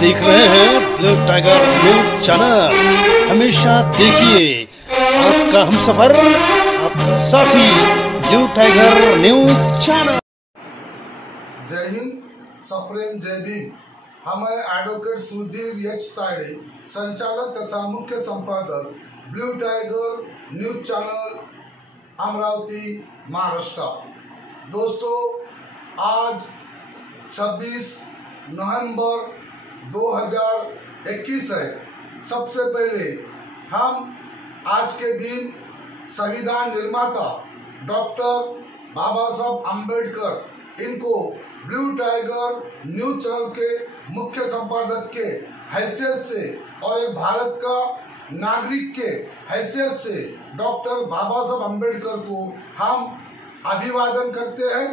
देख रहे हैं ब्लू टाइगर न्यूज चैनल। हमेशा देखिए आपका हमसफर, आपका साथी ब्लू टाइगर न्यूज चैनल। जय हिंद, सप्रेम जय भीम। हमें एडवोकेट सुधीर एच ताड़े, संचालक तथा मुख्य संपादक blue tiger news channel, Amravati, Maharashtra. दोस्तों, आज 26 नवंबर 2021 है। सबसे पहले हम आज के दिन संविधान निर्माता डॉक्टर बाबा साहब अम्बेडकर इनको ब्लू टाइगर न्यूज चैनल के मुख्य संपादक के हैसियत से और एक भारत का नागरिक के हैसियत से डॉक्टर बाबा साहब अम्बेडकर को हम अभिवादन करते हैं।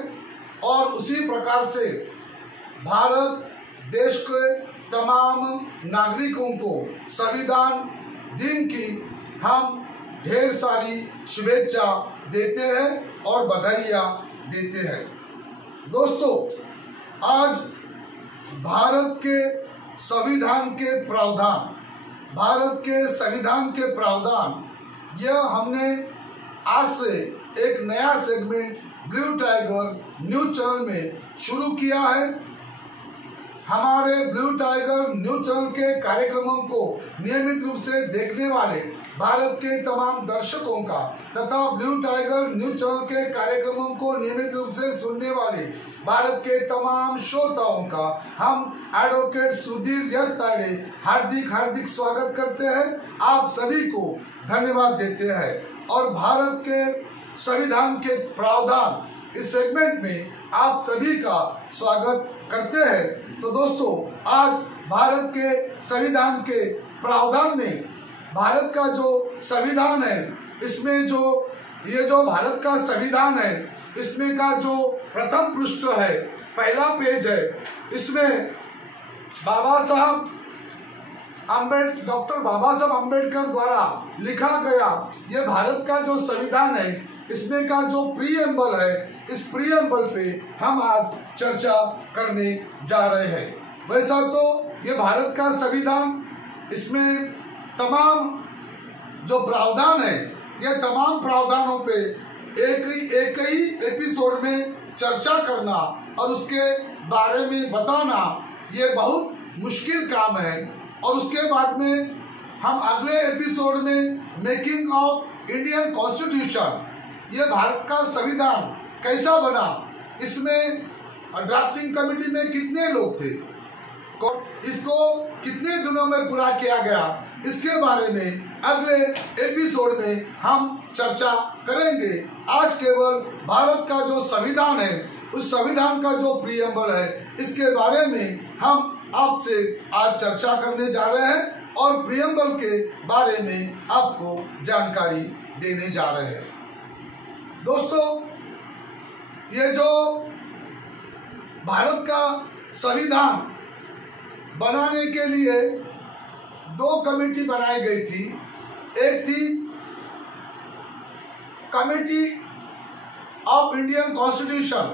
और उसी प्रकार से भारत देश के तमाम नागरिकों को संविधान दिन की हम ढेर सारी शुभेच्छा देते हैं और बधाइयाँ देते हैं। दोस्तों, आज भारत के संविधान के प्रावधान यह हमने आज से एक नया segment blue tiger news channel में शुरू किया है। हमारे ब्लू टाइगर न्यूज चैनल के कार्यक्रमों को नियमित रूप से देखने वाले भारत के तमाम दर्शकों का तथा ब्लू टाइगर न्यूज चैनल के कार्यक्रमों को नियमित रूप से सुनने वाले भारत के तमाम श्रोताओं का हम एडवोकेट सुधीर एच ताड़े हार्दिक स्वागत करते हैं। आप सभी को धन्यवाद देते हैं और भारत के संविधान के प्रावधान इस सेगमेंट में आप सभी का स्वागत करते हैं। तो दोस्तों, आज भारत के संविधान के प्रावधान में भारत का जो संविधान है, इसमें जो भारत का संविधान है, इसमें का जो प्रथम पृष्ठ है, पहला पेज है, इसमें डॉक्टर बाबा साहब अम्बेडकर द्वारा लिखा गया ये भारत का जो संविधान है, इसमें का जो प्रीएम्बल है, इस प्रीएम्बल पे हम आज चर्चा करने जा रहे हैं। वैसा तो ये भारत का संविधान, इसमें तमाम जो प्रावधान है, ये तमाम प्रावधानों पे एक ही एपिसोड में चर्चा करना और उसके बारे में बताना ये बहुत मुश्किल काम है। और उसके बाद में हम अगले एपिसोड में मेकिंग ऑफ इंडियन कॉन्स्टिट्यूशन, ये भारत का संविधान कैसा बना, इसमें ड्राफ्टिंग कमेटी में कितने लोग थे, इसको कितने दिनों में पूरा किया गया, इसके बारे में अगले एपिसोड में हम चर्चा करेंगे। आज केवल भारत का जो संविधान है, उस संविधान का जो प्रीएम्बल है, इसके बारे में हम आपसे आज चर्चा करने जा रहे हैं और प्रीएम्बल के बारे में आपको जानकारी देने जा रहे हैं। दोस्तों, ये जो भारत का संविधान बनाने के लिए दो कमेटी बनाई गई थी। एक थी कमेटी ऑफ इंडियन कॉन्स्टिट्यूशन,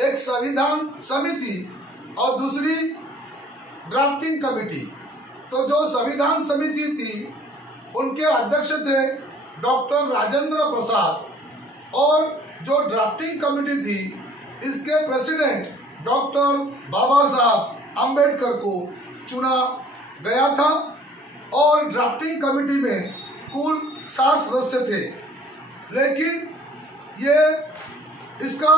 एक संविधान समिति, और दूसरी ड्राफ्टिंग कमेटी। तो जो संविधान समिति थी, उनके अध्यक्ष थे डॉक्टर राजेंद्र प्रसाद, और जो ड्राफ्टिंग कमेटी थी, इसके प्रेसिडेंट डॉक्टर बाबा साहब अम्बेडकर को चुना गया था। और ड्राफ्टिंग कमेटी में कुल 7 सदस्य थे, लेकिन इसका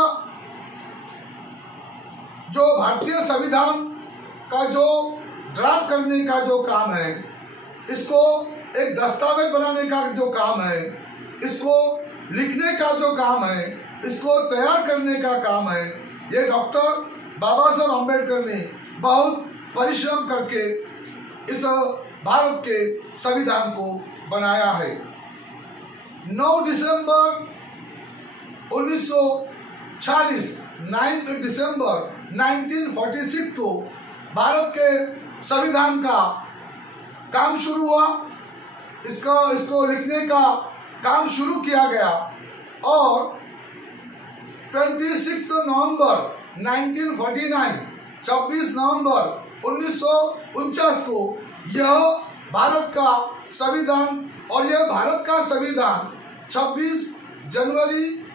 जो भारतीय संविधान का जो ड्राफ्ट करने का जो काम है, इसको एक दस्तावेज बनाने का जो काम है, इसको लिखने का जो काम है, इसको तैयार करने का काम है, ये डॉक्टर बाबा साहब अम्बेडकर ने बहुत परिश्रम करके इस भारत के संविधान को बनाया है। 9 दिसंबर 1946, 9 दिसंबर 1946 को भारत के संविधान का काम शुरू हुआ। इसको लिखने का काम शुरू किया गया और 26 नवंबर 1949, 26 नवंबर 1949 को यह भारत का संविधान, और यह भारत का संविधान 26 जनवरी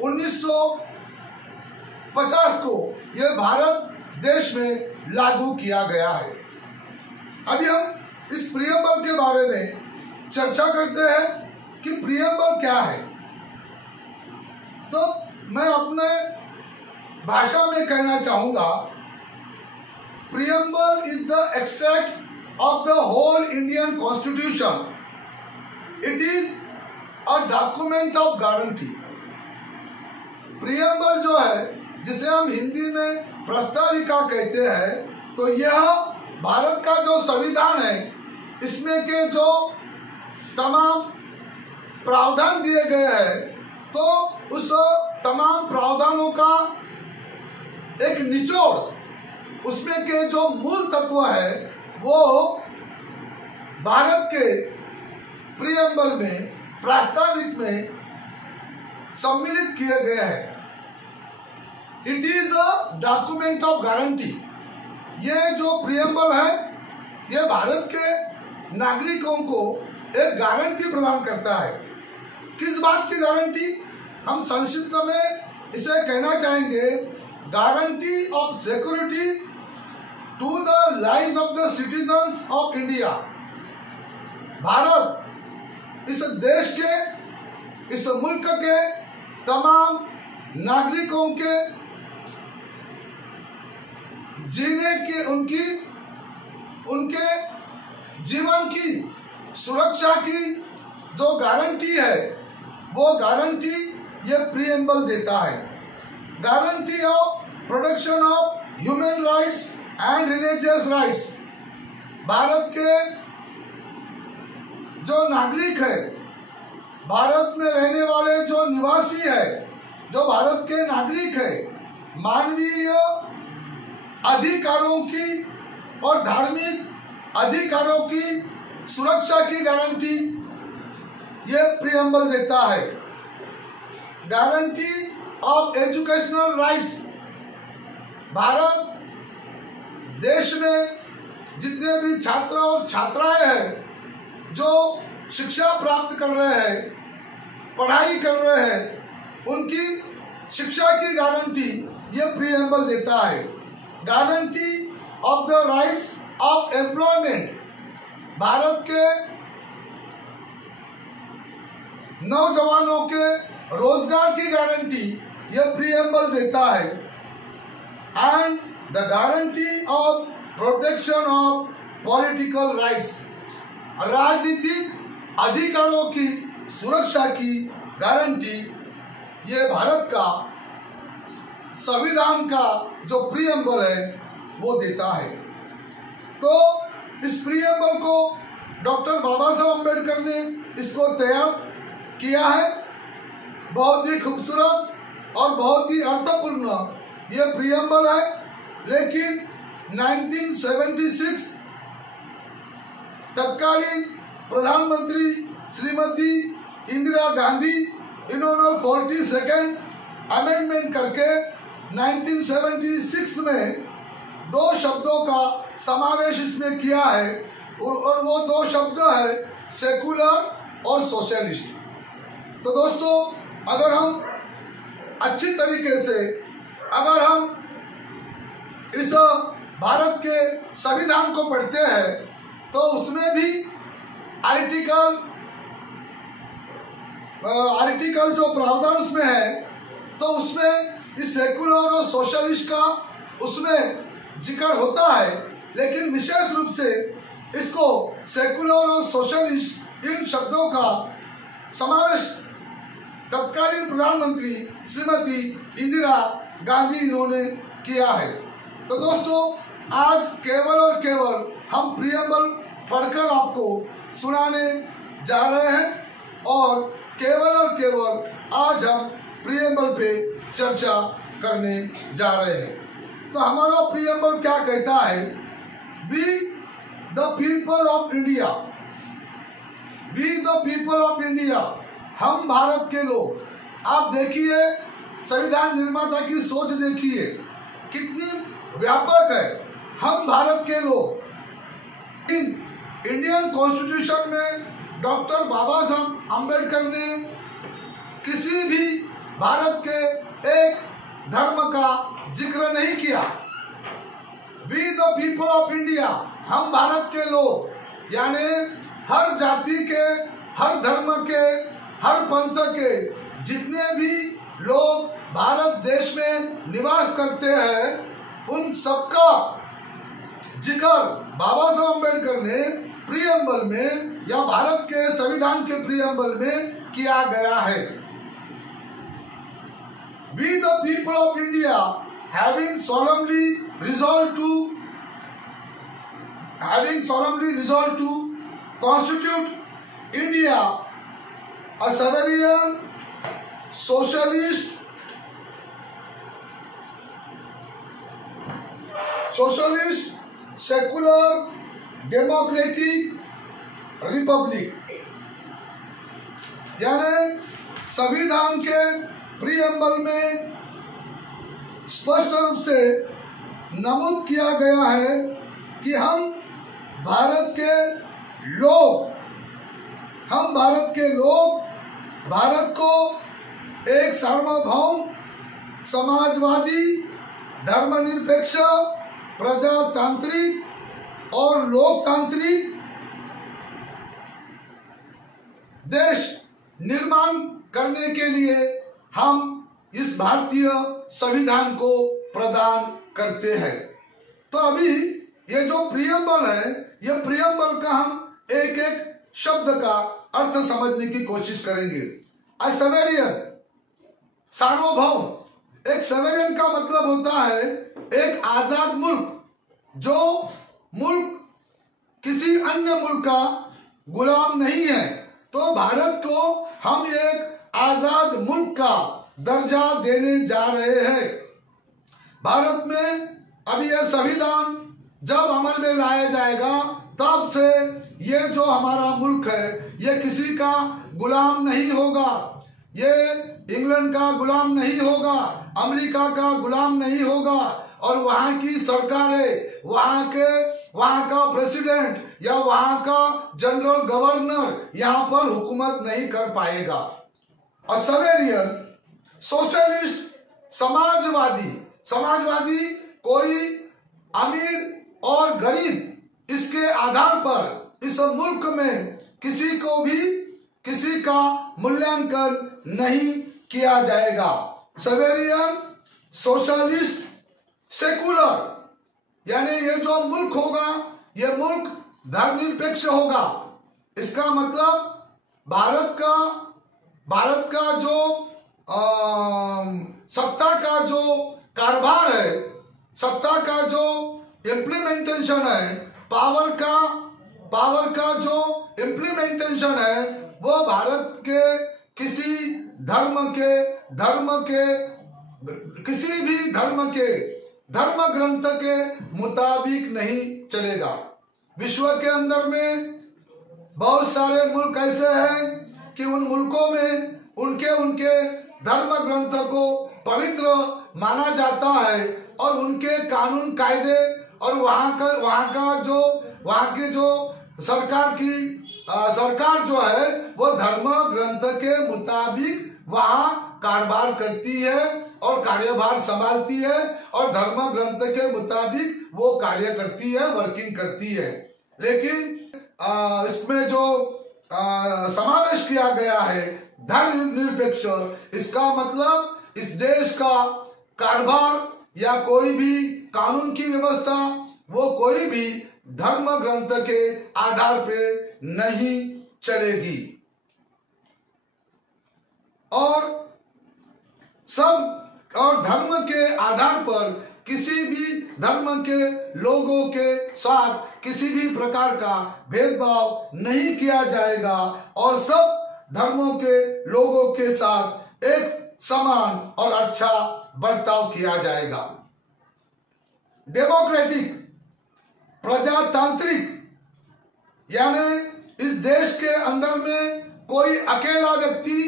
1950 को यह भारत देश में लागू किया गया है। अभी हम इस प्रियम्बल के बारे में चर्चा करते हैं कि प्रियम्बल क्या है। तो मैं अपने भाषा में कहना चाहूंगा, preamble is the extract of the whole Indian constitution. It is a document of guarantee. Preamble जो है, जिसे हम हिंदी में प्रस्ताविका कहते हैं, तो यह भारत का जो संविधान है, इसमें के जो तमाम प्रावधान दिए गए हैं, तो उस तमाम प्रावधानों का एक निचोड़, उसमें के जो मूल तत्व है, वो भारत के प्रियम्बल में, प्रास्ताविक में सम्मिलित किए गए हैं। It is a document of guarantee. ये जो प्रियम्बल है, ये भारत के नागरिकों को एक गारंटी प्रदान करता है। किस बात की गारंटी? हम संक्षिप्त में इसे कहना चाहेंगे, guarantee of security to the lives of the citizens of India. Bharat इस देश के, इस मुल्क के तमाम नागरिकों के जीने की, उनके जीवन की सुरक्षा की जो गारंटी है, वो गारंटी ये प्रियम्बल देता है। Guarantee of protection of human rights and religious rights. Bharat के जो नागरिक है, भारत में रहने वाले जो निवासी है, जो भारत के नागरिक है, मानवीय अधिकारों की और धार्मिक अधिकारों की सुरक्षा की गारंटी ये प्रियम्बल देता है। Guarantee of educational rights. Bharat देश में जितने भी छात्र और छात्राएं हैं, जो शिक्षा प्राप्त कर रहे हैं, पढ़ाई कर रहे हैं, उनकी शिक्षा की गारंटी ये प्रियम्बल देता है। Guarantee of the rights of employment. Bharat के नौजवानों के रोजगार की गारंटी यह प्रियम्बल देता है। And the guarantee of protection of political rights. राजनीतिक अधिकारों की सुरक्षा की गारंटी ये भारत का संविधान का जो प्रियम्बल है वो देता है। तो इस प्रियम्बल को डॉक्टर बाबा साहब अम्बेडकर ने इसको तैयार किया है। बहुत ही खूबसूरत और बहुत ही अर्थपूर्ण ये प्रियम्बल है। लेकिन 1976 तत्कालीन प्रधानमंत्री श्रीमती इंदिरा गांधी, इन्होंने 42nd अमेंडमेंट करके 1976 में 2 शब्दों का समावेश इसमें किया है, और वो 2 शब्द है सेकुलर और सोशलिस्ट। तो दोस्तों, अगर हम अच्छी तरीके से अगर हम इस भारत के संविधान को पढ़ते हैं, तो उसमें भी आर्टिकल जो प्रावधान उसमें है, तो उसमें इस सेकुलर और सोशलिस्ट का उसमें जिक्र होता है। लेकिन विशेष रूप से इसको सेकुलर और सोशलिस्ट इन शब्दों का समावेश तत्कालीन प्रधानमंत्री श्रीमती इंदिरा गांधी इन्होंने किया है। तो दोस्तों, आज केवल और केवल हम प्रियम्बल पढ़कर आपको सुनाने जा रहे हैं, और केवल आज हम प्रियम्बल पे चर्चा करने जा रहे हैं। तो हमारा प्रियम्बल क्या कहता है? We the people of India, we the people of India, हम भारत के लोग। आप देखिए, संविधान निर्माता की सोच देखिए कितनी व्यापक है। हम भारत के लोग इंडियन कॉन्स्टिट्यूशन में डॉक्टर बाबा साहब आम्बेडकर ने किसी भी भारत के एक धर्म का जिक्र नहीं किया। We the people of India, हम भारत के लोग, यानी हर जाति के, हर धर्म के, हर पंथ के जितने भी लोग भारत देश में निवास करते हैं, उन सबका जिक्र बाबा साहब अम्बेडकर ने प्रीएम्बल में या भारत के संविधान के प्रीएम्बल में किया गया है। We the people of India having solemnly resolved to constitute India a sovereign, socialist, secular, democratic Republic, यानी संविधान के प्रीएम्बल में स्पष्ट रूप से नमूद किया गया है कि हम भारत के लोग भारत को एक सार्वभौम, समाजवादी, धर्मनिरपेक्ष, प्रजातांत्रिक और लोकतांत्रिक देश निर्माण करने के लिए हम इस भारतीय संविधान को प्रदान करते हैं। तो अभी ये जो प्रीएम्बल है, ये प्रीएम्बल का हम एक एक शब्द का अर्थ समझने की कोशिश करेंगे। सवेरियन, सार्वभौम। एक सवेरियन का मतलब होता है एक आजाद मुल्क, जो मुल्क किसी अन्य मुल्क का गुलाम नहीं है। तो भारत को हम एक आजाद मुल्क का दर्जा देने जा रहे हैं। भारत में अब यह संविधान जब अमल में लाया जाएगा, तब से ये जो हमारा मुल्क है, ये किसी का गुलाम नहीं होगा। ये इंग्लैंड का गुलाम नहीं होगा, अमेरिका का गुलाम नहीं होगा, और वहाँ की सरकारें, वहाँ का प्रेसिडेंट या वहाँ का जनरल गवर्नर यहाँ पर हुकूमत नहीं कर पाएगा। और सवेरियन, सोशलिस्ट, समाजवादी कोई अमीर और गरीब, इसके आधार पर इस मुल्क में किसी का मूल्यांकन नहीं किया जाएगा। सवेरियन, सोशलिस्ट, सेकुलर, यानी ये जो मुल्क होगा, ये मुल्क धर्मनिरपेक्ष होगा। इसका मतलब भारत का जो सत्ता का जो कारभार है, सत्ता का जो इम्प्लीमेंटेशन है, पावर का जो इम्प्लीमेंटेशन है, वो भारत के किसी किसी भी धर्म के धर्म ग्रंथ के मुताबिक नहीं चलेगा। विश्व के अंदर में बहुत सारे मुल्क ऐसे हैं कि उन मुल्कों में उनके धर्म ग्रंथ को पवित्र माना जाता है, और उनके कानून कायदे और वहाँ की जो सरकार जो है, वो धर्म ग्रंथ के मुताबिक वहाँ कारभार करती है और कार्यभार संभालती है, और धर्म ग्रंथ के मुताबिक वो कार्य करती है, वर्किंग करती है। लेकिन इसमें जो समावेश किया गया है धर्मनिरपेक्ष, इसका मतलब इस देश का कारभार या कोई भी कानून की व्यवस्था, वो कोई भी धर्म ग्रंथ के आधार पे नहीं चलेगी, और धर्म के आधार पर किसी भी धर्म के लोगों के साथ किसी भी प्रकार का भेदभाव नहीं किया जाएगा, और सब धर्मों के लोगों के साथ एक समान और अच्छा बर्ताव किया जाएगा। डेमोक्रेटिक, प्रजातांत्रिक, यानी इस देश के अंदर में कोई अकेला व्यक्ति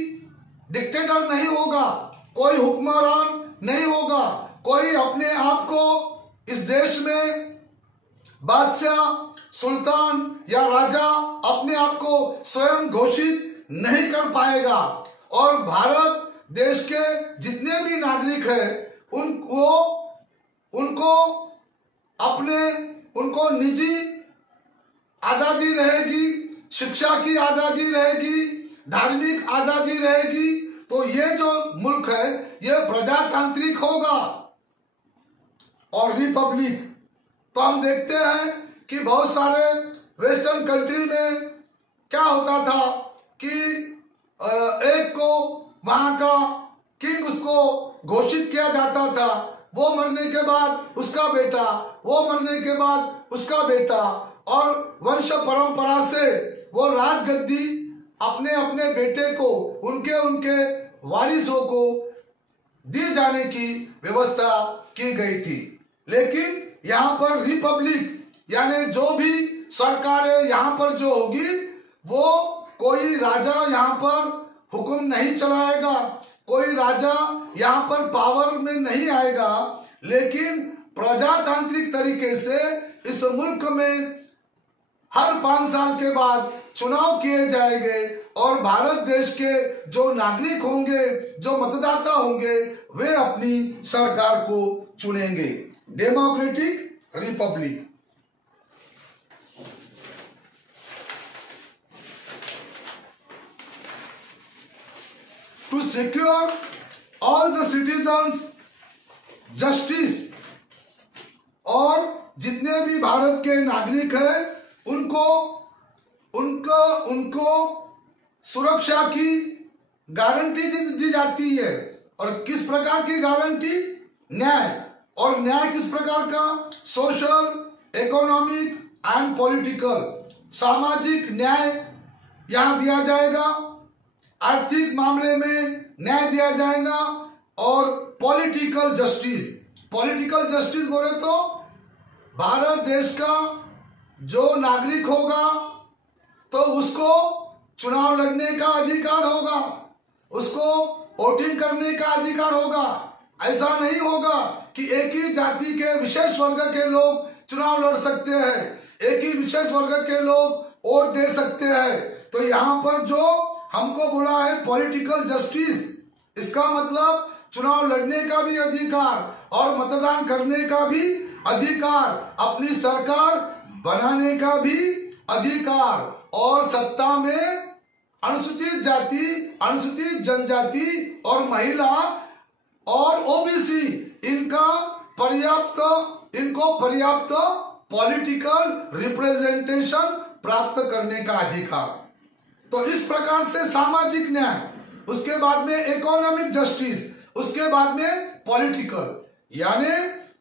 डिक्टेटर नहीं होगा, कोई हुक्मरान नहीं होगा, कोई अपने आप को इस देश में बादशाह, सुल्तान या राजा अपने आप को स्वयं घोषित नहीं कर पाएगा और भारत देश के जितने भी नागरिक हैं उनको निजी आजादी रहेगी, शिक्षा की आजादी रहेगी, धार्मिक आजादी रहेगी। तो ये जो मुल्क है ये प्रजातांत्रिक होगा और रिपब्लिक। तो हम देखते हैं कि बहुत सारे वेस्टर्न कंट्री में क्या होता था कि एक को वहां का किंग उसको घोषित किया जाता था, वो मरने के बाद उसका बेटा, वो मरने के बाद उसका बेटा, और वंश परंपरा से वो राजगद्दी अपने अपने बेटे को, उनके वारिसों को दिए जाने की व्यवस्था की गई थी। लेकिन यहाँ पर रिपब्लिक यानी जो भी सरकार है यहाँ पर जो होगी वो कोई राजा यहाँ पर हुक्म नहीं चलाएगा, कोई राजा यहाँ पर पावर में नहीं आएगा, लेकिन प्रजातांत्रिक तरीके से इस मुल्क में हर 5 साल के बाद चुनाव किए जाएंगे और भारत देश के जो नागरिक होंगे, जो मतदाता होंगे, वे अपनी सरकार को चुनेंगे। Democratic republic. To secure all the citizens justice, और जितने भी भारत के नागरिक हैं उनको सुरक्षा की गारंटी दी जाती है। और किस प्रकार की गारंटी? न्याय। और न्याय किस प्रकार का? Social, economic and political. सामाजिक न्याय यहाँ दिया जाएगा, आर्थिक मामले में न्याय दिया जाएगा, और पॉलिटिकल जस्टिस। पॉलिटिकल जस्टिस बोले तो भारत देश का जो नागरिक होगा तो उसको चुनाव लड़ने का अधिकार होगा, उसको वोटिंग करने का अधिकार होगा। ऐसा नहीं होगा कि एक ही जाति के विशेष वर्ग के लोग चुनाव लड़ सकते हैं, एक ही विशेष वर्ग के लोग वोट दे सकते हैं। तो यहाँ पर जो हमको बोला है पॉलिटिकल जस्टिस, इसका मतलब चुनाव लड़ने का भी अधिकार और मतदान करने का भी अधिकार, अपनी सरकार बनाने का भी अधिकार, और सत्ता में अनुसूचित जाति, अनुसूचित जनजाति और महिला और ओबीसी इनको पर्याप्त पॉलिटिकल रिप्रेजेंटेशन प्राप्त करने का अधिकार। तो इस प्रकार से सामाजिक न्याय, उसके बाद में इकोनॉमिक जस्टिस, उसके बाद में पॉलिटिकल, यानी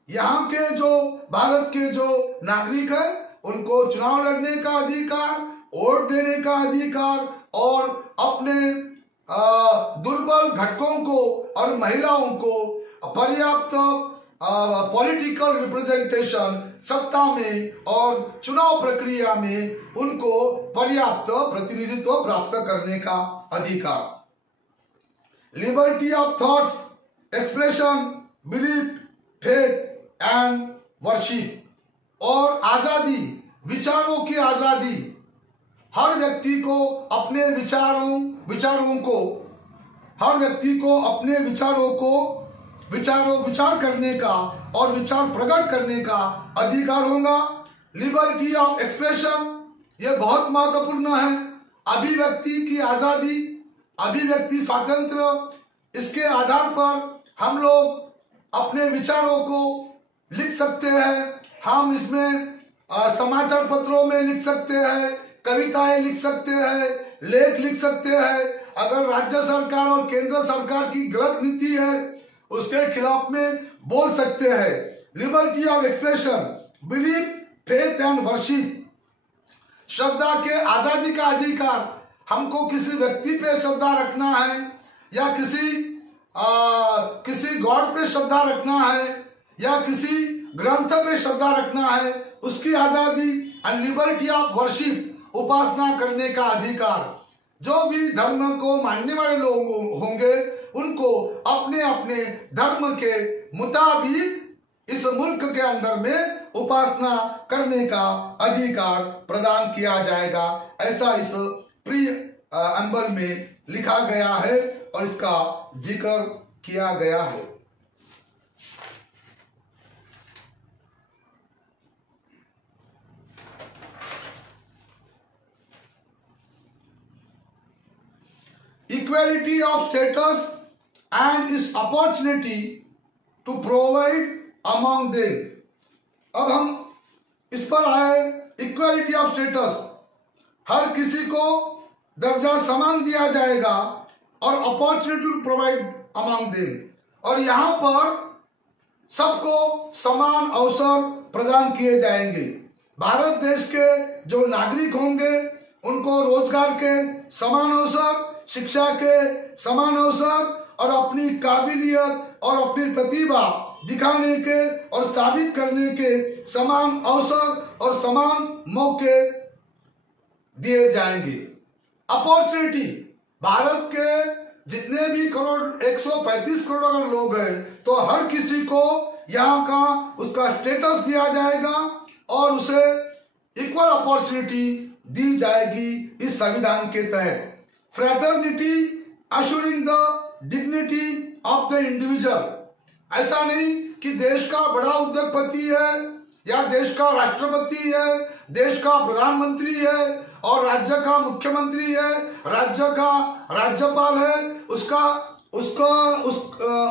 यहाँ के जो भारत के जो नागरिक है उनको चुनाव लड़ने का अधिकार, वोट देने का अधिकार, और अपने दुर्बल घटकों को और महिलाओं को पर्याप्त पॉलिटिकल रिप्रेजेंटेशन, सत्ता में और चुनाव प्रक्रिया में उनको पर्याप्त प्रतिनिधित्व प्राप्त करने का अधिकार। Liberty of thoughts, expression, belief, faith and worship, और आजादी, विचारों की आजादी। हर व्यक्ति को अपने विचार करने का और विचार प्रकट करने का अधिकार होगा। लिबर्टी ऑफ एक्सप्रेशन, ये बहुत महत्वपूर्ण है। अभिव्यक्ति की आजादी, अभिव्यक्ति स्वातंत्र, इसके आधार पर हम लोग अपने विचारों को लिख सकते हैं। हम इसमें समाचार पत्रों में लिख सकते हैं, कविताएं लिख सकते हैं, लेख लिख सकते हैं। अगर राज्य सरकार और केंद्र सरकार की गलत नीति है उसके खिलाफ में बोल सकते हैं। Liberty of expression, belief, faith and worship, श्रद्धा के आजादी का अधिकार। हमको किसी व्यक्ति पे श्रद्धा रखना है या किसी गॉड पे श्रद्धा रखना है या किसी ग्रंथ पे श्रद्धा रखना है, उसकी आजादी। एंड लिबर्टी ऑफ वर्शिप, उपासना करने का अधिकार। जो भी धर्म को मानने वाले लोग होंगे उनको अपने अपने धर्म के मुताबिक इस मुल्क के अंदर में उपासना करने का अधिकार प्रदान किया जाएगा, ऐसा इस प्रीएम्बल में लिखा गया है और इसका जिक्र किया गया है। Equality of status and its opportunity to provide among them। अब हम इस पर आए, इक्वालिटी ऑफ स्टेटस, हर किसी को दर्जा समान दिया जाएगा और opportunity to provide among them, और यहाँ पर सबको समान अवसर प्रदान किए जाएंगे। भारत देश के जो नागरिक होंगे उनको रोजगार के समान अवसर, शिक्षा के समान अवसर और अपनी काबिलियत और अपनी प्रतिभा दिखाने के और साबित करने के समान अवसर और समान मौके दिए जाएंगे। अपॉर्चुनिटी, भारत के जितने भी 135 करोड़ अगर लोग हैं तो हर किसी को यहाँ का उसका स्टेटस दिया जाएगा और उसे इक्वल अपॉर्चुनिटी दी जाएगी इस संविधान के तहत। Fraternity assuring the dignity of the individual, ऐसा नहीं कि देश का बड़ा उद्योगपति है या देश का राष्ट्रपति है, देश का प्रधानमंत्री है और राज्य का मुख्यमंत्री है, राज्य का राज्यपाल है,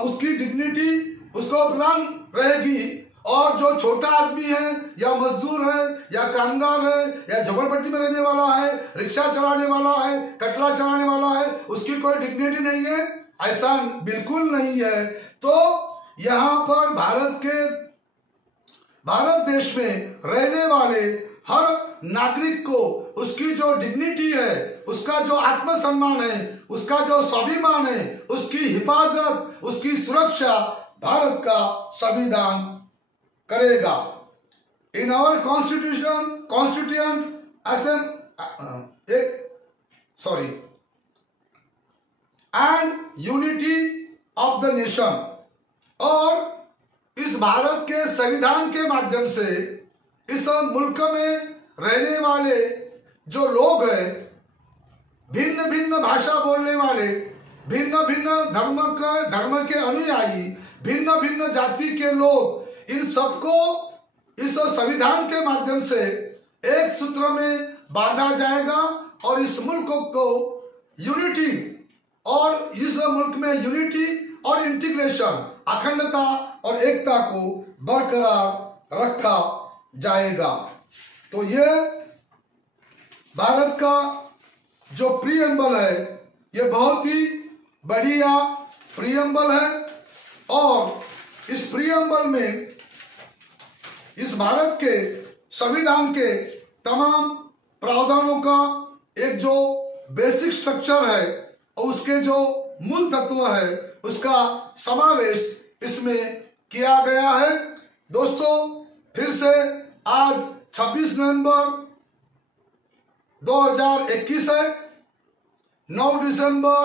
उसकी डिग्निटी उसको प्रदान रहेगी, और जो छोटा आदमी है या मजदूर है या कामगार है या झोपड़पट्टी में रहने वाला है, रिक्शा चलाने वाला है, कटला चलाने वाला है, उसकी कोई डिग्निटी नहीं है, ऐसा बिल्कुल नहीं है। तो यहाँ पर भारत देश में रहने वाले हर नागरिक को उसकी जो डिग्निटी है, उसका जो आत्मसम्मान है, उसका जो स्वाभिमान है, उसकी हिफाजत, उसकी सुरक्षा भारत का संविधान करेगा। In our constitution and unity of the nation, और इस भारत के संविधान के माध्यम से इस मुल्क में रहने वाले जो लोग हैं, भिन्न भिन्न भाषा बोलने वाले, भिन्न भिन्न धर्म के अनुयायी, भिन्न भिन्न जाति के लोग, इन सबको इस संविधान के माध्यम से एक सूत्र में बांधा जाएगा और इस मुल्क को यूनिटी, और इस मुल्क में यूनिटी और इंटीग्रेशन, अखंडता और एकता को बरकरार रखा जाएगा। तो ये भारत का जो प्रीएम्बल है ये बहुत ही बढ़िया प्रीएम्बल है, और इस प्रीएम्बल में इस भारत के संविधान के तमाम प्रावधानों का एक जो बेसिक स्ट्रक्चर है और उसके जो मूल तत्व है उसका समावेश इसमें किया गया है। दोस्तों, फिर से आज 26 नवंबर 2021 है। 9 दिसंबर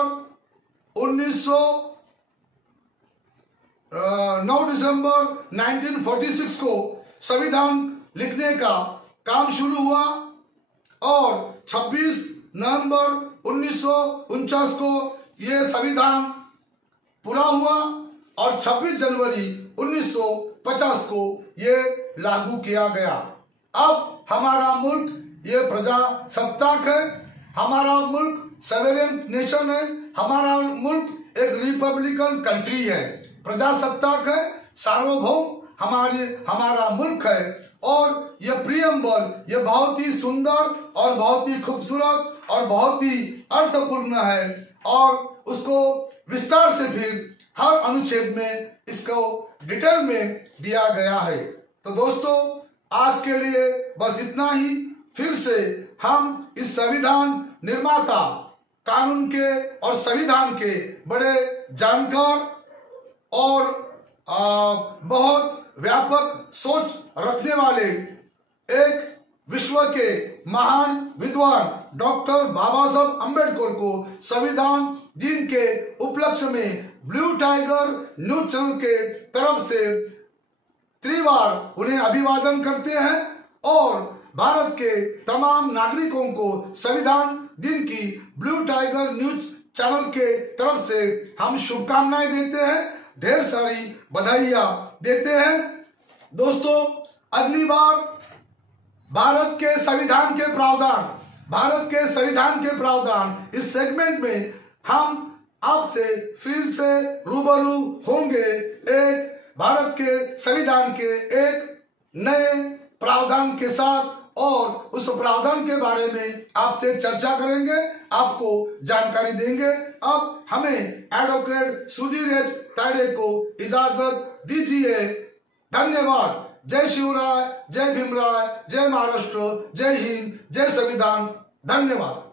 1946 को संविधान लिखने का काम शुरू हुआ और 26 नवंबर 1949 को ये संविधान पूरा हुआ और 26 जनवरी 1950 को ये लागू किया गया। अब हमारा मुल्क ये प्रजासत्ताक है, हमारा मुल्क सॉवरेन नेशन है, हमारा मुल्क एक रिपब्लिकन कंट्री है, प्रजासत्ताक है, सार्वभौम हमारा मुल्क है। और ये प्रीएम्बल ये बहुत ही सुंदर और बहुत ही खूबसूरत और बहुत ही अर्थपूर्ण है और उसको विस्तार से फिर हर अनुच्छेद में इसको डिटेल में दिया गया है। तो दोस्तों, आज के लिए बस इतना ही। फिर से हम इस संविधान निर्माता, कानून के और संविधान के बड़े जानकार और बहुत व्यापक सोच रखने वाले एक विश्व के महान विद्वान डॉक्टर बाबा साहब अम्बेडकर को संविधान दिन के उपलक्ष्य में ब्लू टाइगर न्यूज चैनल के तरफ से त्रिवार उन्हें अभिवादन करते हैं और भारत के तमाम नागरिकों को संविधान दिन की ब्लू टाइगर न्यूज चैनल के तरफ से हम शुभकामनाएं देते हैं, ढेर सारी बधाइयां देते हैं। दोस्तों, अगली बार भारत के संविधान के प्रावधान इस सेगमेंट में हम आपसे फिर से रूबरू होंगे, एक भारत के संविधान के एक नए प्रावधान के साथ, और उस प्रावधान के बारे में आपसे चर्चा करेंगे, आपको जानकारी देंगे। अब हमें एडवोकेट सुधीर एच ताड़े को इजाजत दीजिए। धन्यवाद। जय शिवराय, जय भीमराय, जय महाराष्ट्र, जय हिंद, जय संविधान। धन्यवाद।